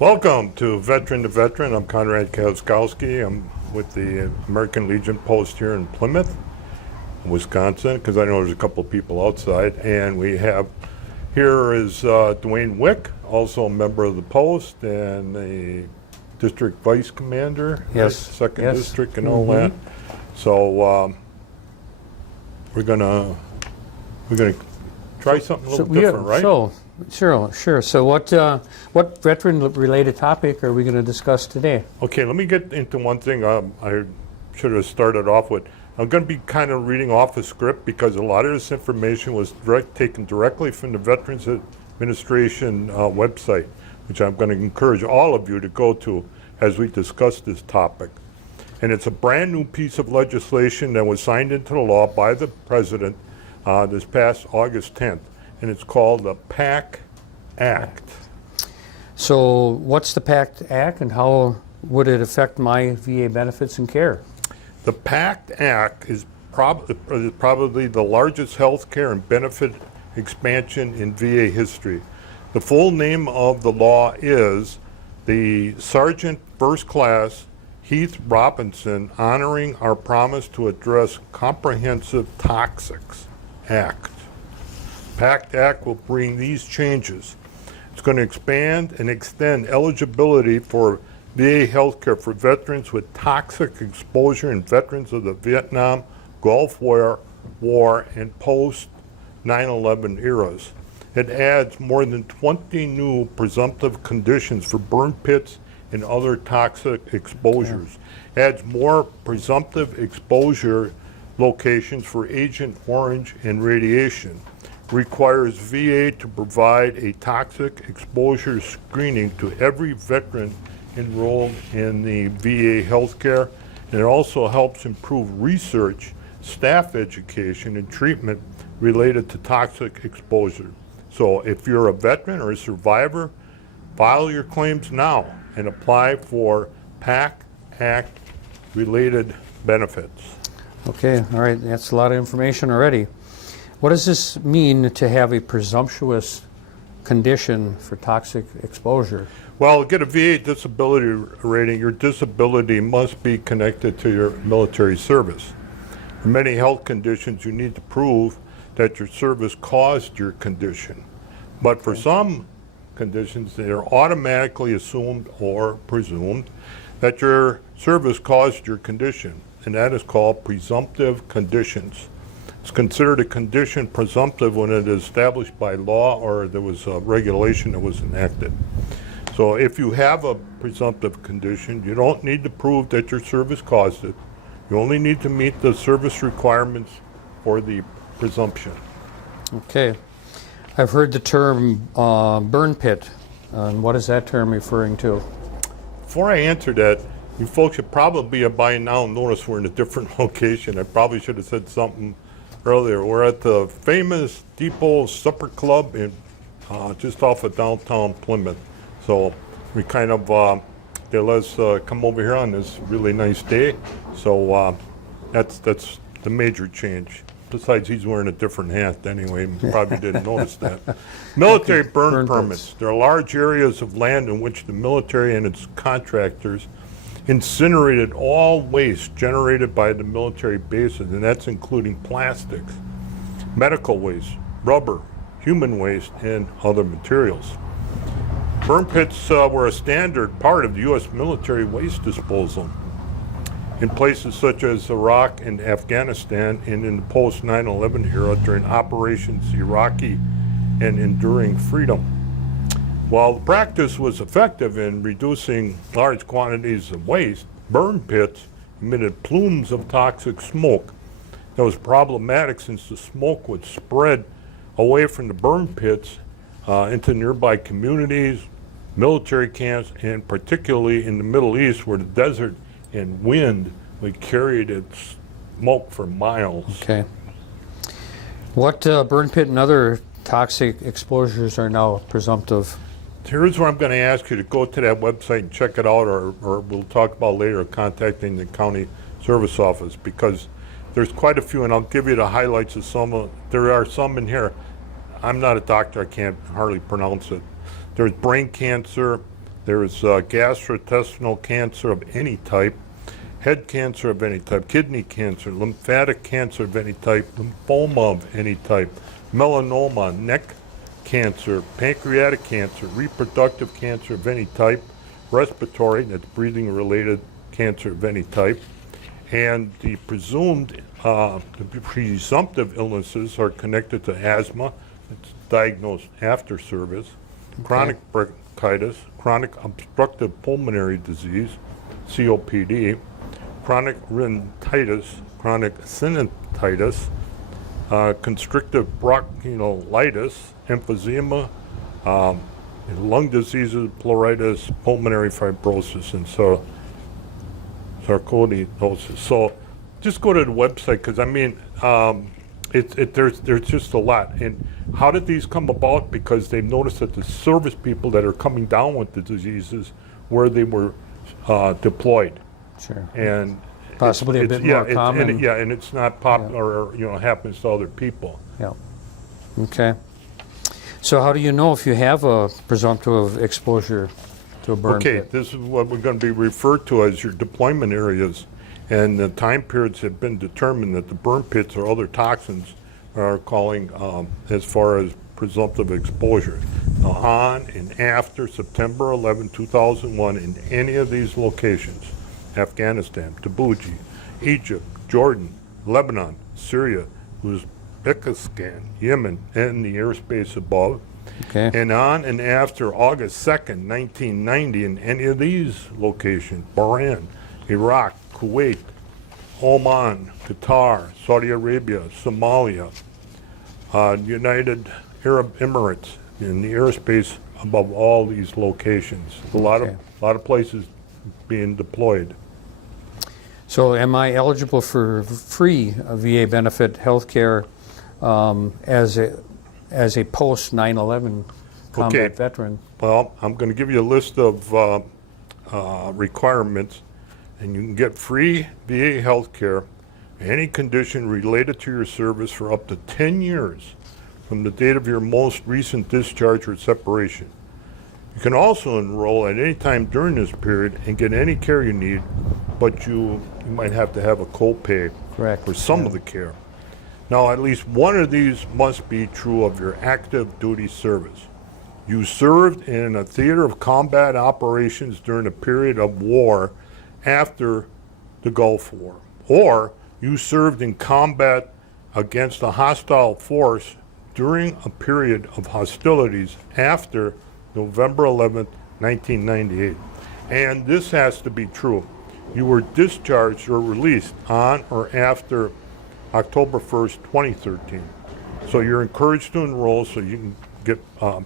Welcome to Veteran to Veteran. I'm Conrad Kowskowski. I'm with the American Legion post here in Plymouth, Wisconsin, because I know there's a couple of people outside. And we have here is Dwayne Wick, also a member of the post and a district vice commander, Yes. second Yes. district and all that. So we're gonna try something a little different, right? Sure. So what veteran-related topic are we going to discuss today? Okay, let me get into one thing I should have started off with. I'm going to be kind of reading off the script because a lot of this information was taken directly from the Veterans Administration website, which I'm going to encourage all of you to go to as we discuss this topic. And it's a brand new piece of legislation that was signed into the law by the President this past August 10th, and it's called the PACT Act. So what's the PACT Act and how would it affect my VA benefits and care? The PACT Act is probably the largest health care and benefit expansion in VA history. The full name of the law is the Sergeant First Class Heath Robinson Honoring Our Promise to Address Comprehensive Toxics Act. PACT Act will bring these changes. It's going to expand and extend eligibility for VA health care for veterans with toxic exposure and veterans of the Vietnam, Gulf War, and post 9/11 eras. It adds more than 20 new presumptive conditions for burn pits and other toxic exposures. Adds more presumptive exposure locations for Agent Orange and radiation. Requires VA to provide a toxic exposure screening to every veteran enrolled in the VA healthcare, and it also helps improve research, staff education, and treatment related to toxic exposure. So if you're a veteran or a survivor, file your claims now and apply for PACT Act related benefits. Okay, all right, that's a lot of information already. What does this mean to have a presumptuous condition for toxic exposure? Well, to get a VA disability rating, your disability must be connected to your military service. For many health conditions, you need to prove that your service caused your condition. But for some conditions, they are automatically assumed or presumed that your service caused your condition, and that is called presumptive conditions. It's considered a condition presumptive when it is established by law or there was a regulation that was enacted. So if you have a presumptive condition, you don't need to prove that your service caused it. You only need to meet the service requirements for the presumption. Okay. I've heard the term burn pit. And what is that term referring to? Before I answer that, you folks should probably by now notice we're in a different location. I probably should have said something earlier. We're at the famous Depot Supper Club in just off of downtown Plymouth. So we kind of, they let us come over here on this really nice day. So that's the major change. Besides, he's wearing a different hat anyway. You probably didn't notice that. Military burn permits. There are large areas of land in which the military and its contractors incinerated all waste generated by the military bases, and that's including plastics, medical waste, rubber, human waste, and other materials. Burn pits were a standard part of the U.S. military waste disposal in places such as Iraq and Afghanistan, and in the post 9/11 era during Operations Iraqi and Enduring Freedom. While the practice was effective in reducing large quantities of waste, burn pits emitted plumes of toxic smoke that was problematic since the smoke would spread away from the burn pits into nearby communities, military camps, and particularly in the Middle East where the desert and wind would carry its smoke for miles. Okay. What burn pit and other toxic exposures are now presumptive? Here's where I'm going to ask you to go to that website and check it out, or we'll talk about later contacting the county service office, because there's quite a few, and I'll give you the highlights of some. There are some in here. I'm not a doctor, I can't hardly pronounce it. There's brain cancer, There's gastrointestinal cancer of any type, head cancer of any type, kidney cancer, lymphatic cancer of any type, lymphoma of any type, melanoma, neck cancer, pancreatic cancer, reproductive cancer of any type, respiratory, that's breathing-related cancer of any type, and the presumptive illnesses are connected to asthma, it's diagnosed after service, chronic bronchitis, chronic obstructive pulmonary disease, COPD, chronic rhinitis, chronic sinusitis, constrictive bronchiolitis, emphysema, lung diseases, pleuritis, pulmonary fibrosis, and sarcoidosis. So just go to the website, because I mean, there's just a lot. And how did these come about? Because they've noticed that the service people that are coming down with the diseases where they were deployed. Sure. And possibly a bit more common. And it's not popular, or happens to other people. Yeah. Okay. So how do you know if you have a presumptive exposure to a burn pit? This is what we're going to be referred to as your deployment areas. And the time periods have been determined that the burn pits or other toxins are calling as far as presumptive exposure. Now, on and after September 11, 2001, in any of these locations, Afghanistan, Djibouti, Egypt, Jordan, Lebanon, Syria, Uzbekistan, Yemen, and the airspace above, and on and after August 2nd, 1990, in any of these locations, Bahrain, Iraq, Kuwait, Oman, Qatar, Saudi Arabia, Somalia, United Arab Emirates, in the airspace above all these locations. A lot of places being deployed. So am I eligible for free VA benefit health care as a post 9/11 combat veteran? Well, I'm going to give you a list of requirements, and you can get free VA health care, any condition related to your service for up to 10 years from the date of your most recent discharge or separation. You can also enroll at any time during this period and get any care you need, but you might have to have a copay for some of the care. Now, at least one of these must be true of your active duty service. You served in a theater of combat operations during a period of war after the Gulf War, or you served in combat against a hostile force during a period of hostilities after November 11th, 1998. And this has to be true. You were discharged or released on or after October 1st, 2013. So you're encouraged to enroll so you can get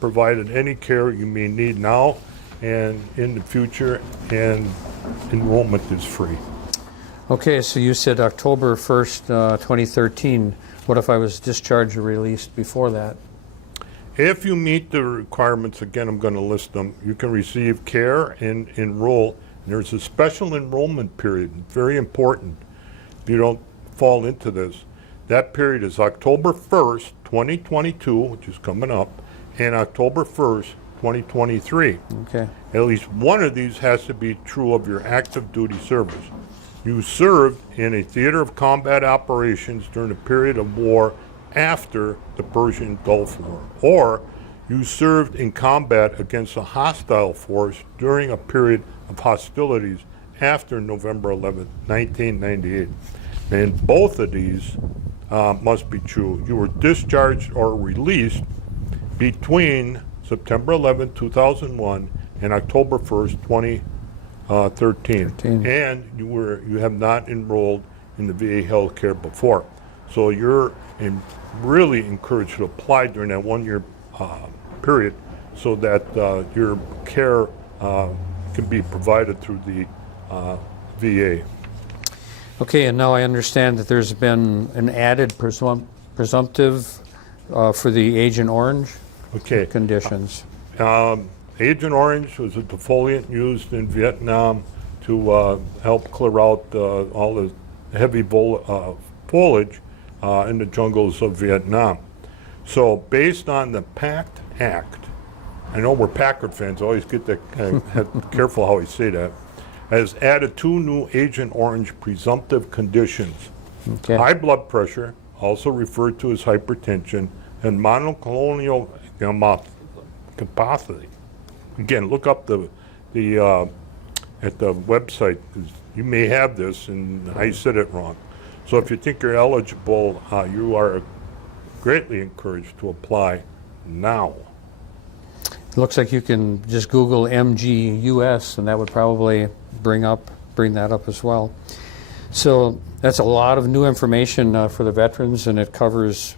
provided any care you may need now and in the future, and enrollment is free. Okay, so you said October 1st, 2013. What if I was discharged or released before that? If you meet the requirements, again, I'm going to list them, you can receive care and enroll. And there's a special enrollment period, very important. If you don't fall into this, that period is October 1st, 2022, which is coming up, and October 1st, 2023. Okay. At least one of these has to be true of your active duty service. You served in a theater of combat operations during a period of war after the Persian Gulf War, or you served in combat against a hostile force during a period of hostilities after November 11, 1998. And both of these must be true. You were discharged or released between September 11, 2001 and October 1st, 2013. And you have not enrolled in the VA health care before. So you're really encouraged to apply during that 1 year period so that your care can be provided through the VA. Okay, and now I understand that there's been an added presumptive for the Agent Orange conditions. Agent Orange was a defoliant used in Vietnam to help clear out all the heavy foliage in the jungles of Vietnam. So based on the PACT Act, I know we're Packard fans, always get that, careful how we say that, has added 2 new Agent Orange presumptive conditions. Okay. High blood pressure, also referred to as hypertension, and monoclonal capacity. Again, look up at the website. 'Cause you may have this, and I said it wrong. So if you think you're eligible, you are greatly encouraged to apply now. It looks like you can just Google MGUS, and that would probably bring that up as well. So that's a lot of new information for the veterans, and it covers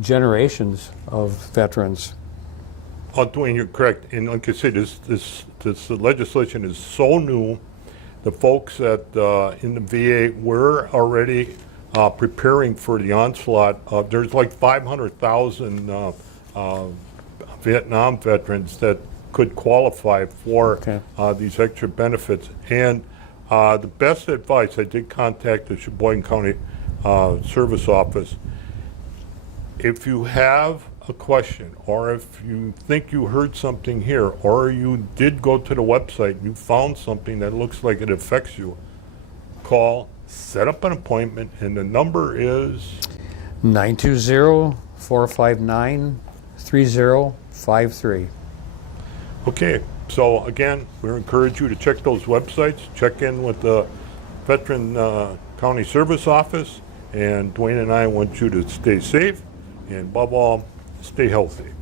generations of veterans. Oh, Dwayne, you're correct. And like I say, this legislation is so new. The folks in the VA were already preparing for the onslaught. There's like 500,000 Vietnam veterans that could qualify for these extra benefits. And the best advice, I did contact the Sheboygan County Service Office. If you have a question, or if you think you heard something here, or you did go to the website and you found something that looks like it affects you, call, set up an appointment, and the number is 920-459-3053. Okay. So again, we encourage you to check those websites, check in with the Veteran County Service Office, and Dwayne and I want you to stay safe and above all, stay healthy.